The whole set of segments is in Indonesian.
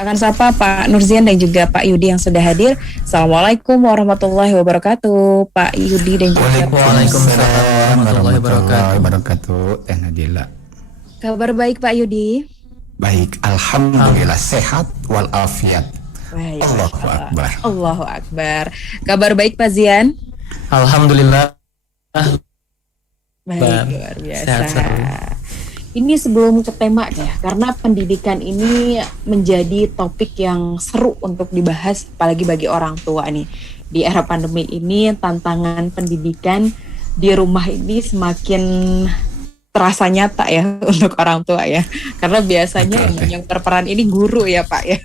Kita akan sapa Pak Nurzian dan juga Pak Yudi yang sudah hadir. Assalamualaikum warahmatullahi wabarakatuh, Pak Yudi dan juga Pak. Waalaikumsalam warahmatullahi wabarakatuh. Teh Nadila. Kabar baik Pak Yudi? Baik, alhamdulillah sehat walafiat. Baik. Allahu Akbar. Allahu Akbar. Kabar baik Pak Zian? Alhamdulillah. Baik, luar biasa. Sehat. Ini sebelum ke tema ya, karena pendidikan ini menjadi topik yang seru untuk dibahas, apalagi bagi orang tua nih. Di era pandemi ini, tantangan pendidikan di rumah ini semakin terasa nyata ya untuk orang tua ya. Karena biasanya yang berperan ini guru ya Pak ya.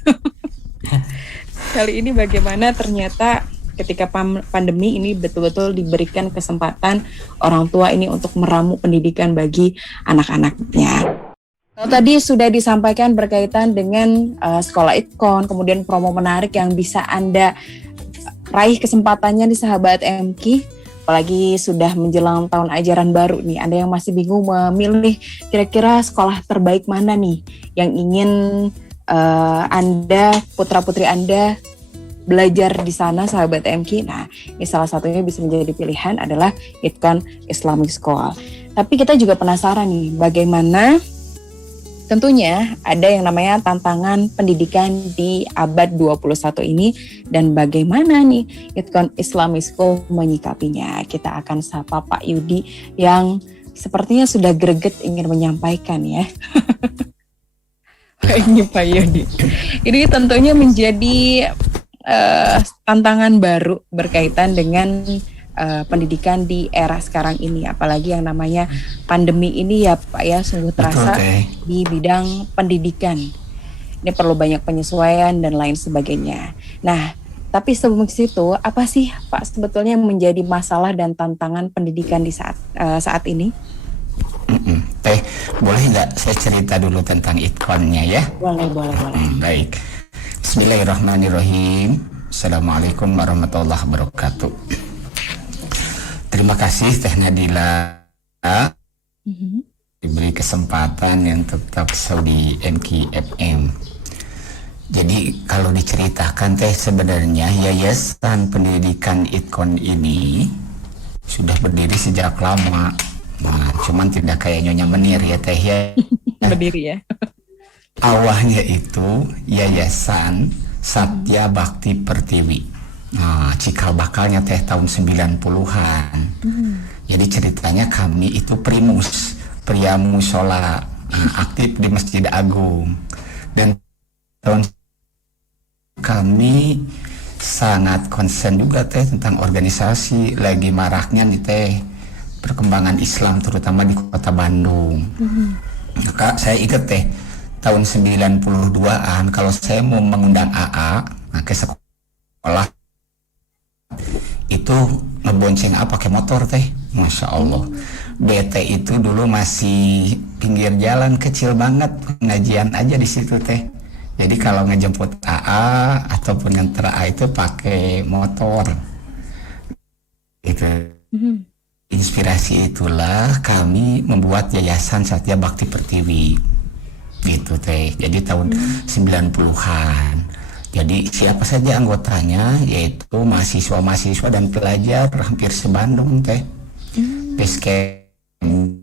Kali ini bagaimana ternyata ketika pandemi ini betul-betul diberikan kesempatan orang tua ini untuk meramu pendidikan bagi anak-anaknya. Kalau tadi sudah disampaikan berkaitan dengan sekolah itkon, kemudian promo menarik yang bisa Anda raih kesempatannya di Sahabat MQ, apalagi sudah menjelang tahun ajaran baru nih. Anda yang masih bingung memilih kira-kira sekolah terbaik mana nih yang ingin Anda, putra-putri Anda belajar di sana Sahabat MQ. Nah, ini salah satunya bisa menjadi pilihan adalah Itkon Islamic School. Tapi kita juga penasaran nih, bagaimana tentunya ada yang namanya tantangan pendidikan di abad 21 ini dan bagaimana nih Itkon Islamic School menyikapinya. Kita akan sapa Pak Yudi yang sepertinya sudah greget ingin menyampaikan ya. Ini Pak Yudi. Ini tentunya menjadi tantangan baru berkaitan dengan pendidikan di era sekarang ini, apalagi yang namanya pandemi ini ya Pak ya, sungguh terasa di bidang pendidikan. Ini perlu banyak penyesuaian dan lain sebagainya. Nah, tapi sebelum situ, apa sih Pak sebetulnya yang menjadi masalah dan tantangan pendidikan di saat ini? Teh, boleh nggak saya cerita dulu tentang itkonnya ya? Boleh. Baik. Bismillahirrahmanirrahim. Assalamualaikum warahmatullahi wabarakatuh. Terima kasih Teh Nadila diberi kesempatan yang tetap Saudi MKFM. Jadi kalau diceritakan Teh, sebenarnya Yayasan Pendidikan Itkon ini sudah berdiri sejak lama. Nah, cuman tidak kayak Nyonya Menir ya Teh ya. Berdiri ya. Awalnya itu Yayasan Satya Bakti Pertiwi. Nah, cikal bakalnya Teh tahun 90-an. Jadi ceritanya kami itu primus, pria musola, aktif di Masjid Agung. Dan tahun kami sangat konsen juga Teh tentang organisasi, lagi maraknya nih Teh perkembangan Islam terutama di Kota Bandung. Maka saya ingat Teh tahun 92-an kalau saya mau mengundang AA ke sekolah itu ngebonceng pakai motor Teh, Masya Allah. BT itu dulu masih pinggir jalan kecil banget, pengajian aja di situ Teh. Jadi kalau ngejemput AA ataupun nganter AA itu pakai motor itu. Inspirasi itulah kami membuat Yayasan Satya Bakti Pertiwi gitu Teh. Jadi tahun 90-an. Jadi siapa saja anggotanya, yaitu mahasiswa-mahasiswa dan pelajar hampir se-Bandung Teh. Basecamp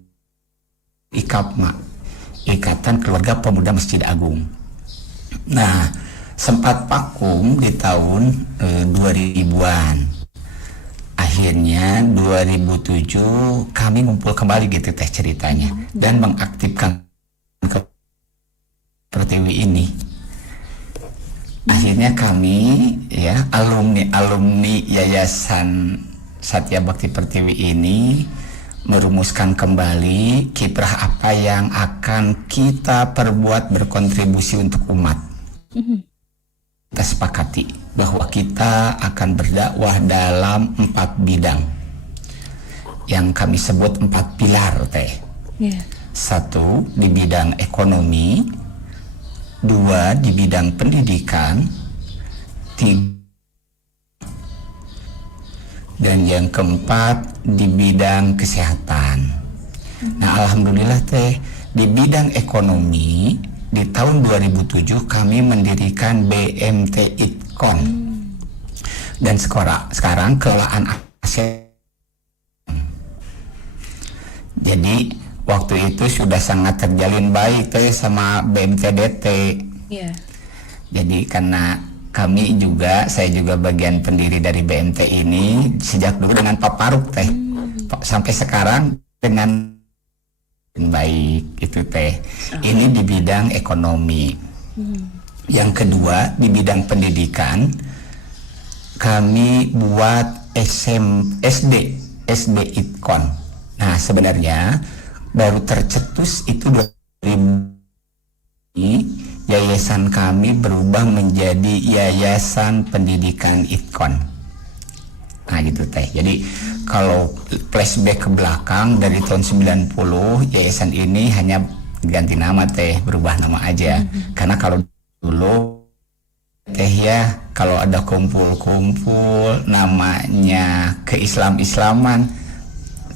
IKAPMA, Ikatan Keluarga Pemuda Masjid Agung. Nah, sempat vakum di tahun 2000-an. Akhirnya 2007 kami ngumpul kembali gitu Teh ceritanya dan mengaktifkan Pertiwi ini. Akhirnya kami ya alumni Yayasan Satya Bakti Pertiwi ini merumuskan kembali kiprah apa yang akan kita perbuat berkontribusi untuk umat. Kita sepakati bahwa kita akan berdakwah dalam 4 bidang yang kami sebut 4 pilar Teh. 1 di bidang ekonomi, 2 di bidang pendidikan, 3 dan yang keempat di bidang kesehatan. Nah, alhamdulillah Teh, di bidang ekonomi di tahun 2007 kami mendirikan BMT Itkon. Dan sekarang kelolaan aset. Jadi waktu itu sudah sangat terjalin baik teh sama BMTDT. Iya. Jadi karena saya juga bagian pendiri dari BMT ini sejak dulu dengan Pak Faruk teh. Sampai sekarang dengan baik itu teh. Ini di bidang ekonomi. Yang kedua di bidang pendidikan kami buat SD Itkon. Nah sebenarnya baru tercetus itu 2000 yayasan kami berubah menjadi Yayasan Pendidikan Itkon. Nah gitu teh. Jadi kalau flashback ke belakang dari tahun 90 yayasan ini hanya ganti nama teh, berubah nama aja. Karena kalau dulu teh ya kalau ada kumpul-kumpul namanya ke-Islam-Islaman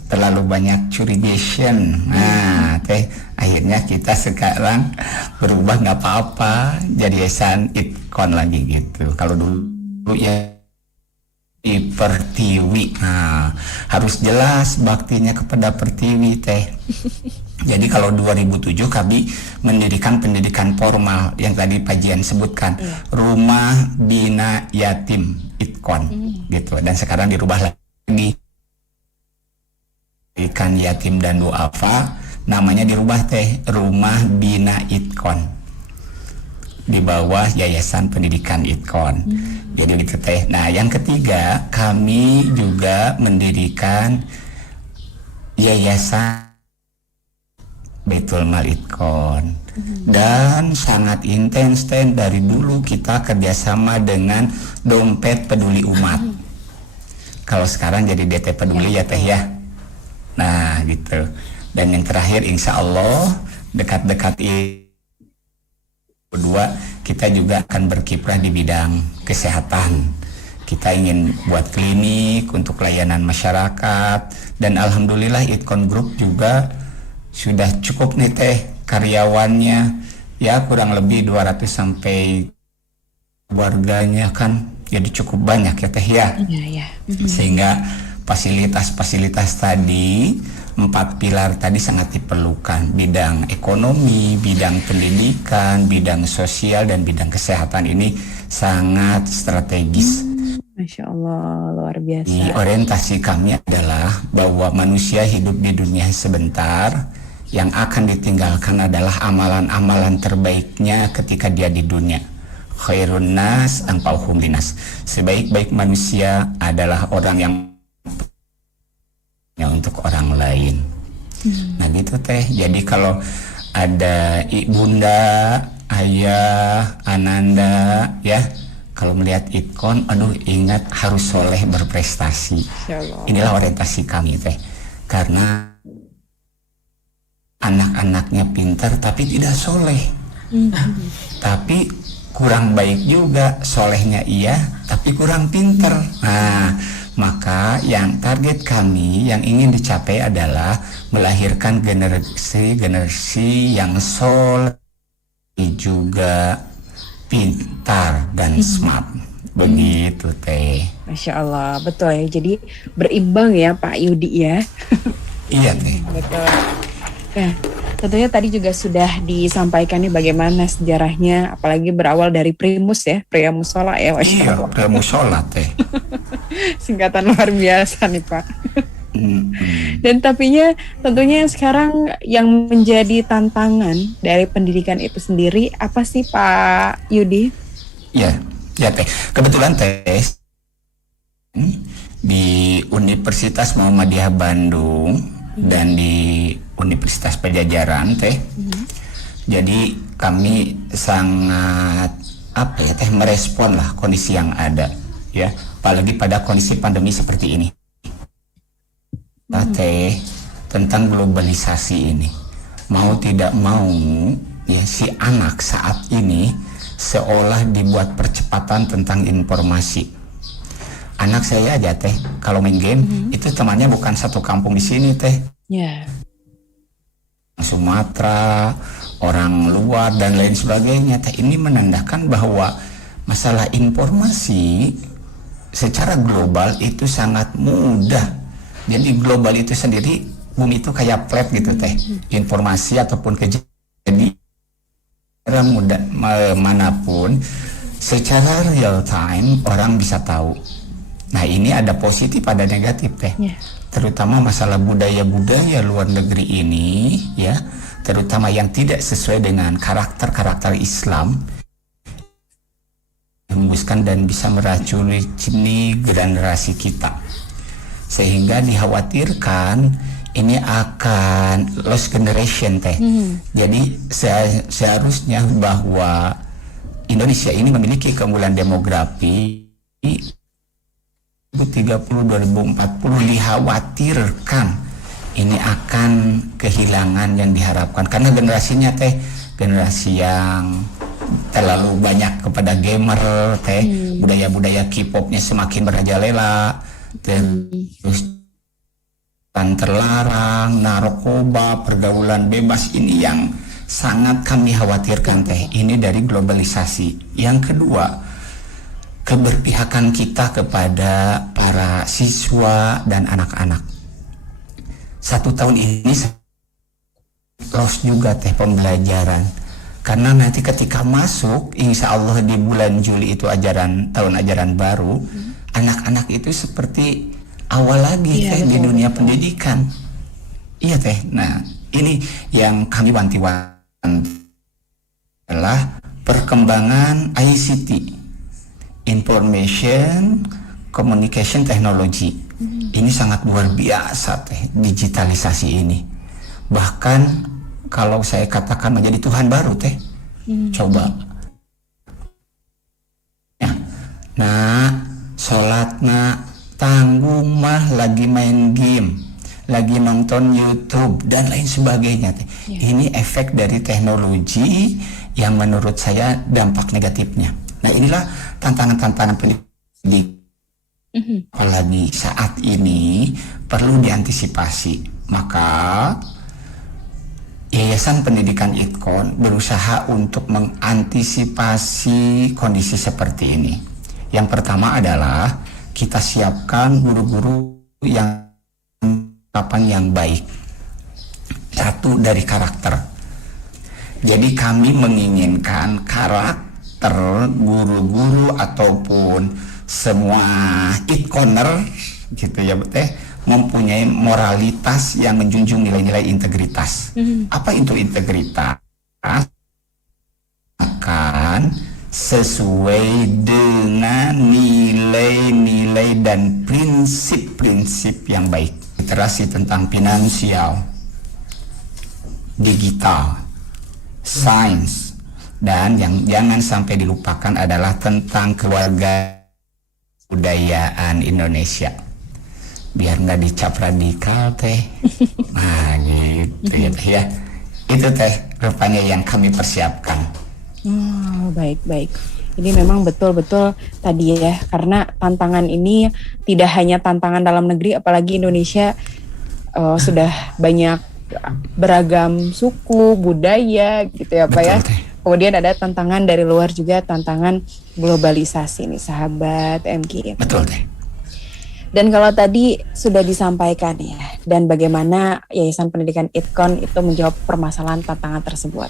terlalu banyak curigation. Nah teh akhirnya kita sekarang berubah nggak apa-apa jadi Yayasan Itkon lagi gitu. Kalau dulu ya Pertiwi, nah harus jelas baktinya kepada Pertiwi teh. Jadi kalau 2007 kami mendirikan pendidikan formal yang tadi Pak Jian sebutkan, Rumah Bina Yatim Itkon gitu. Dan sekarang dirubah lagi pendidikan yatim dan duafa, namanya dirubah teh Rumah Bina Itkon di bawah Yayasan Pendidikan Itkon. Jadi gitu teh. Nah yang ketiga kami juga mendirikan Yayasan Baitul Mal Itkon. Dan sangat intens teh dari dulu kita kerjasama dengan Dompet Peduli Umat. Kalau sekarang jadi DT Peduli ya teh ya. Nah gitu. Dan yang terakhir insya Allah dekat-dekat ini kedua, kita juga akan berkiprah di bidang kesehatan. Kita ingin buat klinik untuk layanan masyarakat. Dan alhamdulillah Itkon Group juga sudah cukup nih teh karyawannya. Ya kurang lebih 200 sampai keluarganya kan. Jadi cukup banyak ya teh ya. Sehingga fasilitas-fasilitas tadi 4 pilar tadi sangat diperlukan. Bidang ekonomi, bidang pendidikan, bidang sosial, dan bidang kesehatan ini sangat strategis. Masya Allah, luar biasa. Di orientasi kami adalah bahwa manusia hidup di dunia sebentar, yang akan ditinggalkan adalah amalan-amalan terbaiknya ketika dia di dunia. Khairun nas anfa'uhum linnas. Sebaik-baik manusia adalah orang yang untuk orang lain. Nah gitu teh. Jadi kalau ada bunda, ayah, ananda ya, kalau melihat Itkon, aduh ingat harus soleh berprestasi. Inilah orientasi kami teh. Karena anak-anaknya pintar tapi tidak soleh. Tapi kurang baik juga, solehnya iya tapi kurang pintar. Nah maka yang target kami yang ingin dicapai adalah melahirkan generasi yang soleh juga pintar dan smart. Begitu teh. Masya Allah, betul ya. Jadi berimbang ya Pak Yudi ya. Iya teh. Betul. Nah, tentunya tadi juga sudah disampaikan nih bagaimana sejarahnya, apalagi berawal dari Primus ya, Pria Musola ya. Iya, Pria Musola teh. Singkatan luar biasa nih Pak. Dan tapinya tentunya sekarang yang menjadi tantangan dari pendidikan itu sendiri apa sih Pak Yudi? Ya teh. Kebetulan teh di Universitas Muhammadiyah Bandung dan di Universitas Pajajaran teh. Jadi kami sangat merespon lah kondisi yang ada ya, apalagi pada kondisi pandemi seperti ini. Teh tentang globalisasi ini, mau tidak mau ya si anak saat ini seolah dibuat percepatan tentang informasi. Anak saya aja teh kalau main game itu temannya bukan satu kampung di sini teh. Sumatera, orang luar dan lain sebagainya. Teh, ini menandakan bahwa masalah informasi secara global itu sangat mudah. Jadi global itu sendiri, bumi itu kayak flat gitu teh. Informasi ataupun kejadian mudah manapun secara real time orang bisa tahu. Nah, ini ada positif ada negatif teh. Terutama masalah budaya-budaya luar negeri ini ya, terutama yang tidak sesuai dengan karakter Islam, menghembuskan dan bisa meracuni generasi kita, sehingga dikhawatirkan ini akan lost generation teh. Jadi seharusnya bahwa Indonesia ini memiliki keunggulan demografi 2030-2040, dikhawatirkan ini akan kehilangan yang diharapkan karena generasinya teh generasi yang terlalu banyak kepada gamer teh, budaya-budaya K-popnya semakin merajalela, terus terlarang, narkoba, pergaulan bebas, ini yang sangat kami khawatirkan teh. Ini dari globalisasi. Yang kedua, keberpihakan kita kepada para siswa dan anak-anak. 1 tahun ini lost juga teh pembelajaran, karena nanti ketika masuk insya Allah di bulan Juli itu tahun ajaran baru, anak-anak itu seperti awal lagi teh di dunia pendidikan. Iya teh. Nah, ini yang kami wanti-wanti adalah perkembangan ICT, Information Communication Technology. Ini sangat luar biasa teh, digitalisasi ini. Bahkan kalau saya katakan menjadi Tuhan baru teh. Coba. Ya. Nah, sholatna tanggung mah lagi main game, lagi nonton YouTube dan lain sebagainya. Ini efek dari teknologi yang menurut saya dampak negatifnya. Nah, inilah tantangan-tantangan pendidik. Apalagi saat ini perlu diantisipasi. Maka Yayasan Pendidikan ITKON berusaha untuk mengantisipasi kondisi seperti ini. Yang pertama adalah kita siapkan guru-guru yang yang baik. Satu, dari karakter. Jadi kami menginginkan karakter guru-guru ataupun semua itkoner gitu ya teh mempunyai moralitas yang menjunjung nilai-nilai integritas. Apa itu integritas? Akan sesuai dengan nilai-nilai dan prinsip-prinsip yang baik. Literasi tentang finansial, digital, sains, dan yang jangan sampai dilupakan adalah tentang keluarga budayaan Indonesia. Biar nggak dicap radikal teh. Nah gitu ya. Itu teh rupanya yang kami persiapkan. Baik. Ini memang betul-betul tadi ya, karena tantangan ini tidak hanya tantangan dalam negeri, apalagi Indonesia sudah banyak beragam suku, budaya gitu ya Pak ya. Kemudian ada tantangan dari luar juga, tantangan globalisasi nih sahabat MK. Betul teh. Dan kalau tadi sudah disampaikan ya, dan bagaimana Yayasan Pendidikan ITKON itu menjawab permasalahan tantangan tersebut.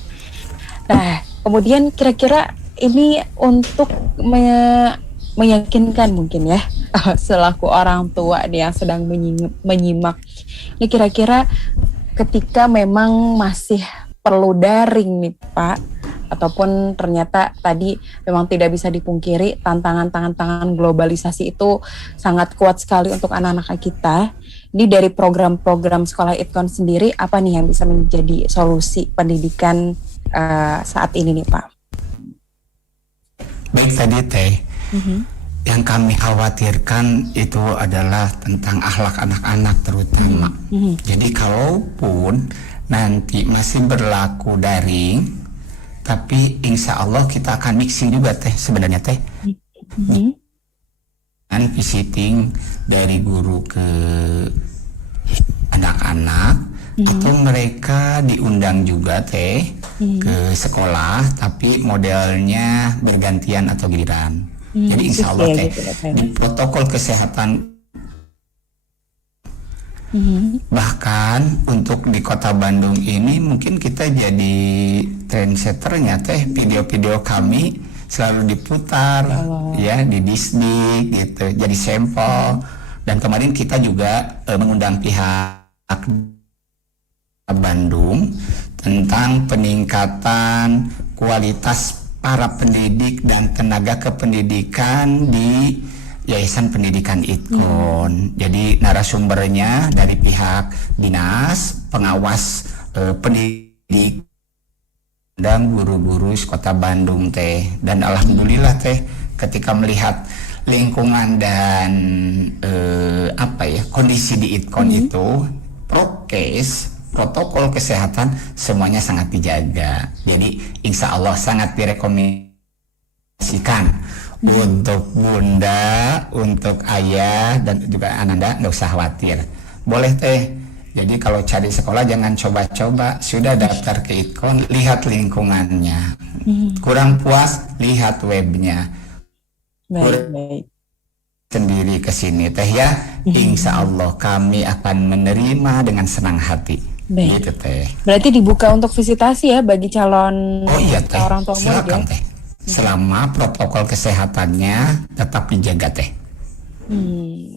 Nah, kemudian kira-kira ini untuk meyakinkan mungkin ya, selaku orang tua nih yang sedang menyimak, ini kira-kira ketika memang masih perlu daring nih Pak, ataupun ternyata tadi memang tidak bisa dipungkiri tantangan globalisasi itu sangat kuat sekali untuk anak-anak kita. Ini dari program-program sekolah ITKON sendiri, apa nih yang bisa menjadi solusi pendidikan saat ini nih Pak? Baik tadi teh, yang kami khawatirkan itu adalah tentang akhlak anak-anak terutama. Jadi kalaupun nanti masih berlaku daring, tapi insya Allah kita akan mixing juga teh sebenarnya teh. Dan visiting dari guru ke anak-anak, atau mereka diundang juga teh ke sekolah, tapi modelnya bergantian atau giliran. Jadi insya Allah teh gitu, Teh. di protokol kesehatan bahkan untuk di kota Bandung ini mungkin kita jadi trendsetternya teh, video-video kami selalu diputar ya di Disney gitu, jadi sampel. Dan kemarin kita juga mengundang pihak Bandung tentang peningkatan kualitas para pendidik dan tenaga kependidikan di Yayasan Pendidikan ITKON. Jadi narasumbernya dari pihak dinas pengawas pendidik dan guru-guru Kota Bandung teh. Dan alhamdulillah teh ketika melihat lingkungan dan kondisi di ITKON itu prokes, protokol kesehatan semuanya sangat dijaga. Jadi insya Allah sangat direkomendasikan untuk bunda, untuk ayah dan juga ananda, nggak usah khawatir. Boleh teh. Jadi kalau cari sekolah jangan coba-coba, sudah daftar ke ITKON, lihat lingkungannya. Kurang puas, lihat webnya. Baik. Sendiri ke sini teh ya. Insya Allah kami akan menerima dengan senang hati. Baik. Gitu teh. Berarti dibuka untuk visitasi ya bagi calon Oh iya teh. orang tua murid ya. Silakan teh. Selama protokol kesehatannya tetap dijaga teh.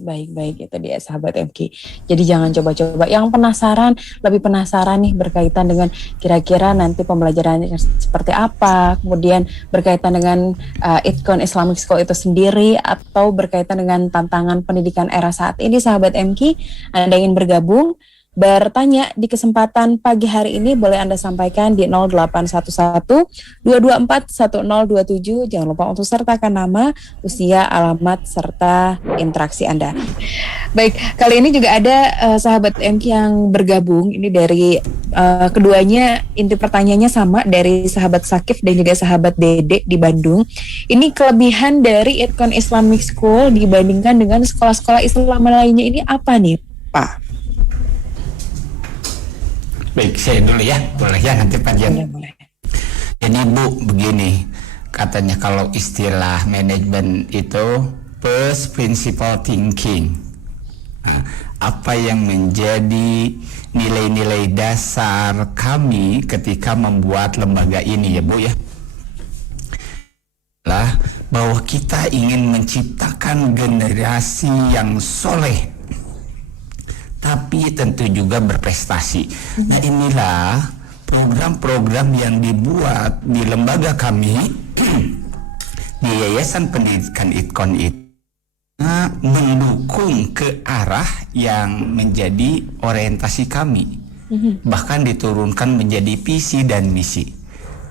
Baik itu dia sahabat MK. Jadi jangan coba-coba. Yang penasaran, lebih penasaran nih berkaitan dengan kira-kira nanti pembelajarannya seperti apa, kemudian berkaitan dengan ITKON Islamic School itu sendiri, atau berkaitan dengan tantangan pendidikan era saat ini, sahabat MK, Anda ingin bergabung, bertanya di kesempatan pagi hari ini, boleh Anda sampaikan di 0811-224-1027. Jangan lupa untuk sertakan nama, usia, alamat, serta interaksi Anda. Baik, kali ini juga ada sahabat MK yang bergabung. Ini dari keduanya, inti pertanyaannya sama, dari sahabat Sakif dan juga sahabat Dede di Bandung. Ini kelebihan dari ITKON Islamic School dibandingkan dengan sekolah-sekolah Islam lainnya ini apa nih, Pak? Baik, saya dulu ya, boleh ya nanti Pak Jan. Boleh. Jadi Bu, begini, katanya kalau istilah manajemen itu first principle thinking. Nah, apa yang menjadi nilai-nilai dasar kami ketika membuat lembaga ini ya Bu ya? Lah, bahwa kita ingin menciptakan generasi yang soleh, tapi tentu juga berprestasi. Nah inilah program-program yang dibuat di lembaga kami di Yayasan Pendidikan ITKON itu mendukung ke arah yang menjadi orientasi kami. Bahkan diturunkan menjadi visi dan misi.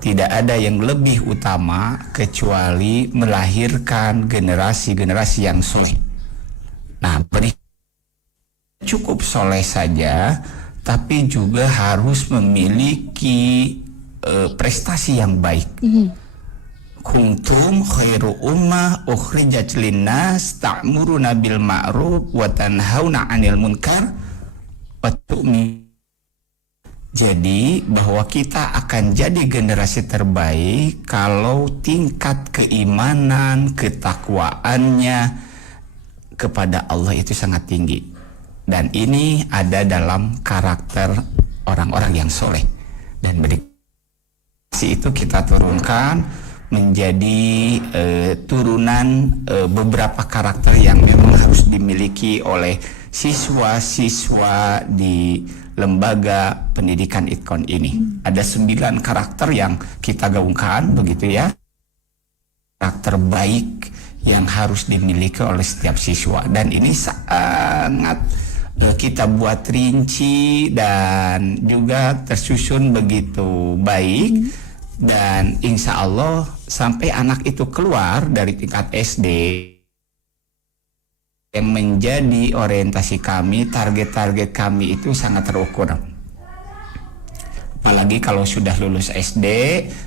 Tidak ada yang lebih utama kecuali melahirkan generasi-generasi yang soleh. Nah, cukup soleh saja, tapi juga harus memiliki prestasi yang baik. Kuntum khairu ummah ukhrijat linnas ta'muruna bil ma'ruf wa tanhauna 'anil munkar wa tu'min. Jadi bahwa kita akan jadi generasi terbaik kalau tingkat keimanan, ketakwaannya kepada Allah itu sangat tinggi. Dan ini ada dalam karakter orang-orang yang soleh. Dan berdikasi itu kita turunkan menjadi turunan beberapa karakter yang memang harus dimiliki oleh siswa-siswa di lembaga pendidikan ITKON ini. Ada 9 karakter yang kita gaungkan, begitu ya. Karakter baik yang harus dimiliki oleh setiap siswa. Dan ini sangat kita buat rinci dan juga tersusun begitu baik, dan insya Allah sampai anak itu keluar dari tingkat SD yang menjadi orientasi kami, target-target kami itu sangat terukur. Apalagi kalau sudah lulus SD,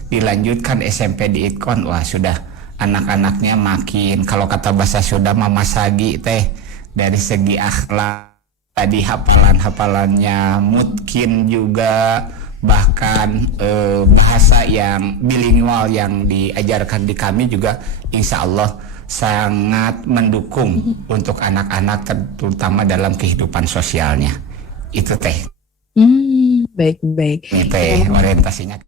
dilanjutkan SMP di ITKON, wah sudah anak-anaknya makin, kalau kata bahasa Sunda mama sagi teh, dari segi akhlak tadi hafalan-hafalannya mungkin juga bahkan bahasa yang bilingual yang diajarkan di kami juga insya Allah sangat mendukung untuk anak-anak terutama dalam kehidupan sosialnya. Itu teh. Baik-baik. Ini teh orientasinya.